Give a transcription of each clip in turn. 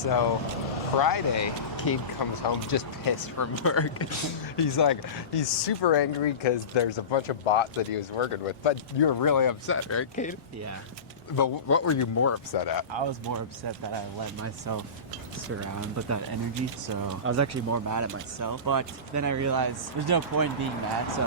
So Friday, Cade comes home just pissed from work. he's super angry because there's a bunch of bots that he was working with. But you're really upset, right, Cade? Yeah. But what were you more upset at? I was more upset that I let myself surround with that energy. So I was actually more mad at myself. But then I realized there's no point in being mad. So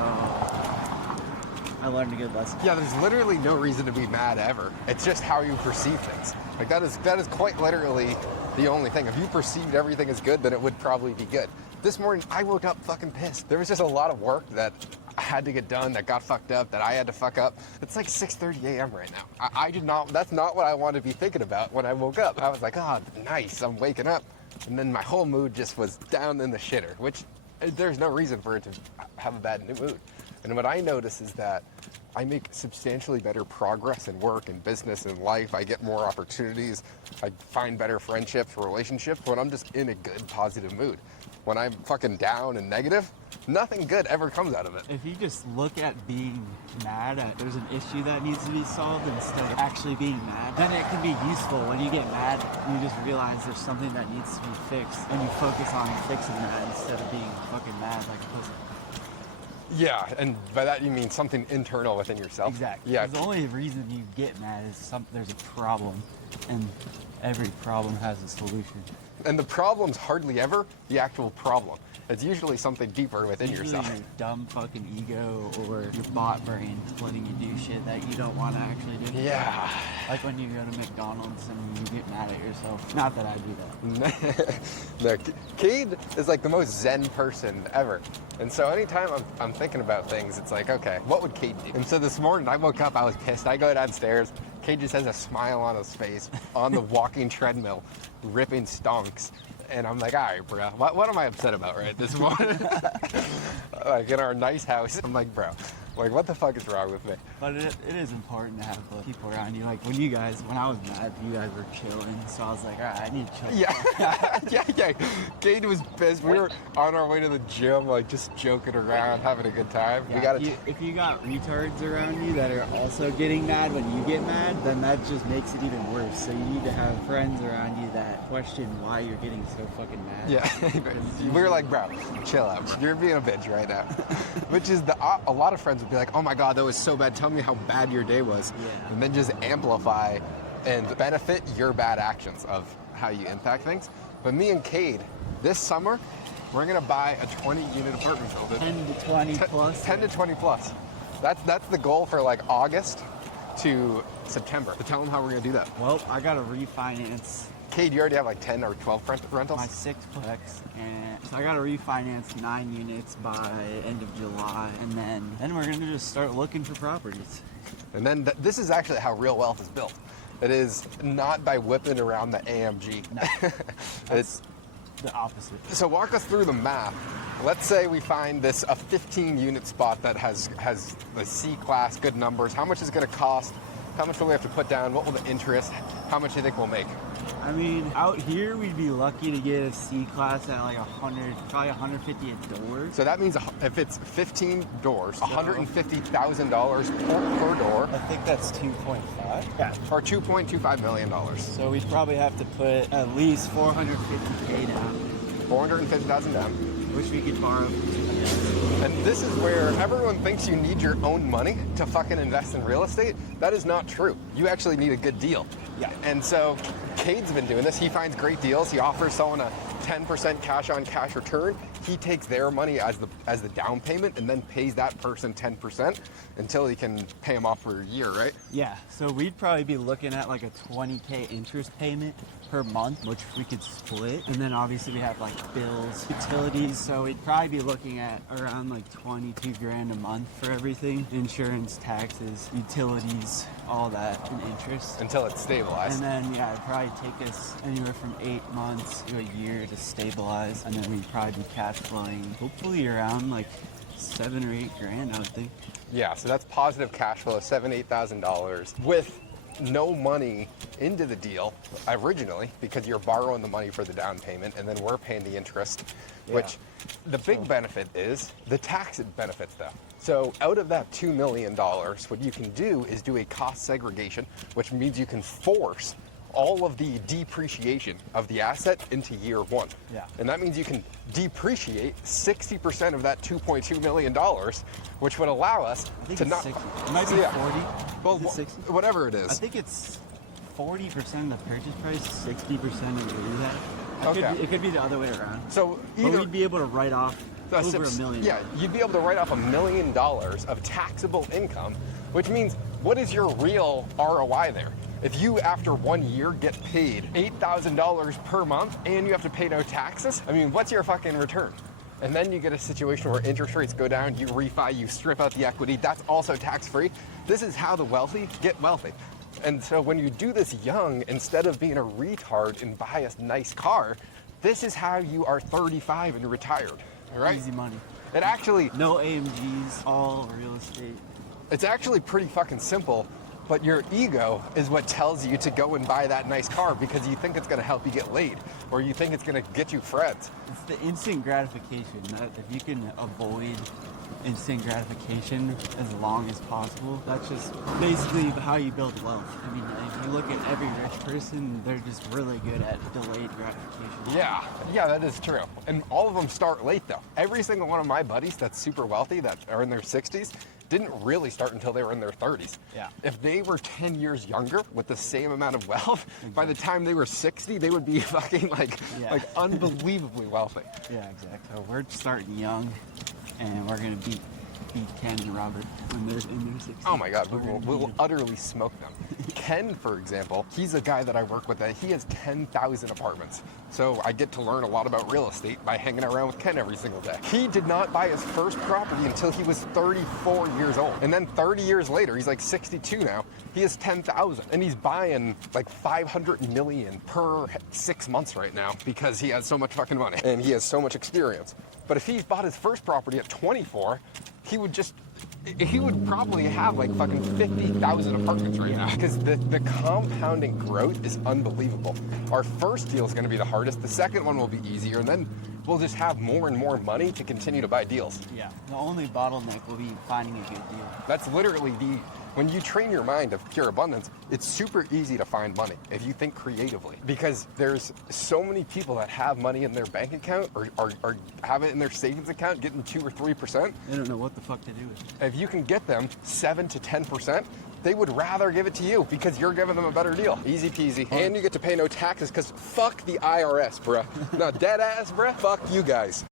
I learned a good lesson. Yeah, there's literally no reason to be mad ever. It's just how you perceive things. Like that is quite literally the only thing. If you perceived everything as good, then it would probably be good. This morning, I woke up fucking pissed. There was just a lot of work that I had to get done, that got fucked up, that I had to fuck up. It's like 6:30 a.m. right now. I did not, that's not what I wanted to be thinking about when I woke up. I was like, oh, nice, I'm waking up. And then my whole mood just was down in the shitter, which there's no reason for it to have a bad mood. And what I notice is that I make substantially better progress in work and business and life. I get more opportunities. I find better friendships, relationships when I'm just in a good, positive mood. When I'm fucking down and negative, nothing good ever comes out of it. If you just look at being mad at there's an issue that needs to be solved instead of actually being mad, then it can be useful. When you get mad, you just realize there's something that needs to be fixed, and you focus on fixing that instead of being fucking mad like a pussy. Yeah, and by that you mean something internal within yourself. Exactly. Yeah. The only reason you get mad is there's a problem, and every problem has a solution. And the problem's hardly ever the actual problem. It's usually something deeper within yourself. Your dumb fucking ego or your bot brain letting you do shit that you don't want to actually do. Yeah. Like when you go to McDonald's and you get mad at yourself. Not that I do that. No, Cade is like the most zen person ever. And so anytime I'm thinking about things, it's like, okay, what would Cade do? And so this morning I woke up, I was pissed. I go downstairs, Cade just has a smile on his face on the walking treadmill, ripping stonks. And I'm like, all right, bro, what am I upset about right this morning? Like in our nice house. I'm like, bro, like what the fuck is wrong with me? But it is important to have people around you. Like when I was mad, you guys were chilling. So I was like, all right, I need to chill. Yeah. Cade was pissed. We were on our way to the gym, like just joking around, having a good time. Yeah, if you got retards around you that are also getting mad when you get mad, then that just makes it even worse. So you need to have friends around you that question why you're getting so fucking mad. Yeah. We were like, bro, chill out. You're being a bitch right now. Which is a lot of friends would be like, oh my God, that was so bad. Tell me how bad your day was. Yeah. And then just amplify and benefit your bad actions of how you impact things. But me and Cade, this summer, we're gonna buy a 20-unit apartment building. 10 to 20 plus. 10 to 20 plus. That's the goal for like August to September. So tell them how we're gonna do that. Well, I gotta refinance Cade, you already have like 10 or 12 rentals? my sixplex, and so I gotta refinance 9 units by end of July, and then we're gonna just start looking for properties. And then this is actually how real wealth is built. It is not by whipping around the AMG. No, it's the opposite. So walk us through the math. Let's say we find a 15-unit spot that has the C-class, good numbers. How much is it going to cost? How much will we have to put down? What will the interest? How much do you think we'll make? I mean, out here we'd be lucky to get a C-class at like 100, probably 150 a door. So that means if it's 15 doors, $150,000 per door. I think that's 2.5. Yeah. Or $2.25 million. So we'd probably have to put at least 450K down. 450,000 down. Which we could borrow from somebody else. And this is where everyone thinks you need your own money to fucking invest in real estate. That is not true. You actually need a good deal. Yeah. And so Cade's been doing this. He finds great deals. He offers someone a 10% cash on cash return. He takes their money as the down payment and then pays that person 10% until he can pay them off for a year, right? Yeah, so we'd probably be looking at like a 20K interest payment per month, which we could split. And then obviously we have like bills, utilities. So we'd probably be looking at around like 22 grand a month for everything. Insurance, taxes, utilities, all that, and interest. Until it's stabilized. And then, yeah, it'd probably take us anywhere from 8 months to a year to stabilize. And then we'd probably be cash flowing hopefully around like 7 or 8 grand, I would think. Yeah, so that's positive cash flow, $7,000, $8,000 with no money into the deal originally because you're borrowing the money for the down payment and then we're paying the interest, which the big benefit is the tax benefits though. So out of that $2 million, what you can do is do a cost segregation, which means you can force all of the depreciation of the asset into year one. Yeah. And that means you can depreciate 60% of that $2.2 million, which would allow us I think to it's not. 60. It might be Yeah. 40. Well, Is it 60? whatever it I is. think it's 40% of the purchase price, 60% of the rehab. Okay. It could be the other way around. So But either we'd be able to write off over $1 million. Yeah, you'd be able to write off $1 million of taxable income, which means what is your real ROI there? If you, after 1 year, get paid $8,000 per month and you have to pay no taxes, I mean, what's your fucking return? And then you get a situation where interest rates go down, you refi, you strip out the equity, that's also tax-free. This is how the wealthy get wealthy. And so when you do this young, instead of being a retard and buy a nice car, this is how you are 35 and retired, all right? Easy money. It actually, No AMGs, all real estate. it's actually pretty fucking simple, but your ego is what tells you to go and buy that nice car because you think it's gonna help you get laid, or you think it's gonna get you friends. It's the instant gratification. That if you can avoid instant gratification as long as possible, that's just basically how you build wealth. I mean, if you look at every rich person, they're just really good at delayed gratification. Yeah, that is true. And all of them start late though. Every single one of my buddies that's super wealthy, that are in their 60s, didn't really start until they were in their 30s. Yeah. If they were 10 years younger with the same amount of wealth, by the time they were 60, they would be fucking like unbelievably wealthy. Yeah, exactly. So we're starting young, and we're gonna beat Ken and Robert when they're in their 60s. Oh my God, We're gonna we will beat 'em. utterly smoke them. Ken, for example, he's a guy that I work with that he has 10,000 apartments. So I get to learn a lot about real estate by hanging around with Ken every single day. He did not buy his first property until he was 34 years old. And then 30 years later, he's like 62 now, he has 10,000. And he's buying like 500 million per 6 months right now because he has so much fucking money and he has so much experience. But if he bought his first property at 24, he would probably have like fucking 50,000 apartments right now because the compounding growth is unbelievable. Our first deal is going to be the hardest. The second one will be easier, and then we'll just have more and more money to continue to buy deals. Yeah. The only bottleneck will be finding a good deal. That's literally when you train your mind of pure abundance, it's super easy to find money if you think creatively because there's so many people that have money in their bank account or have it in their savings account getting 2 or 3%. They don't know what the fuck to do with it. If you can get them 7 to 10%, they would rather give it to you because you're giving them a better deal. Easy peasy. And you get to pay no taxes because fuck the IRS, bruh. No, dead ass, bruh. Fuck you guys.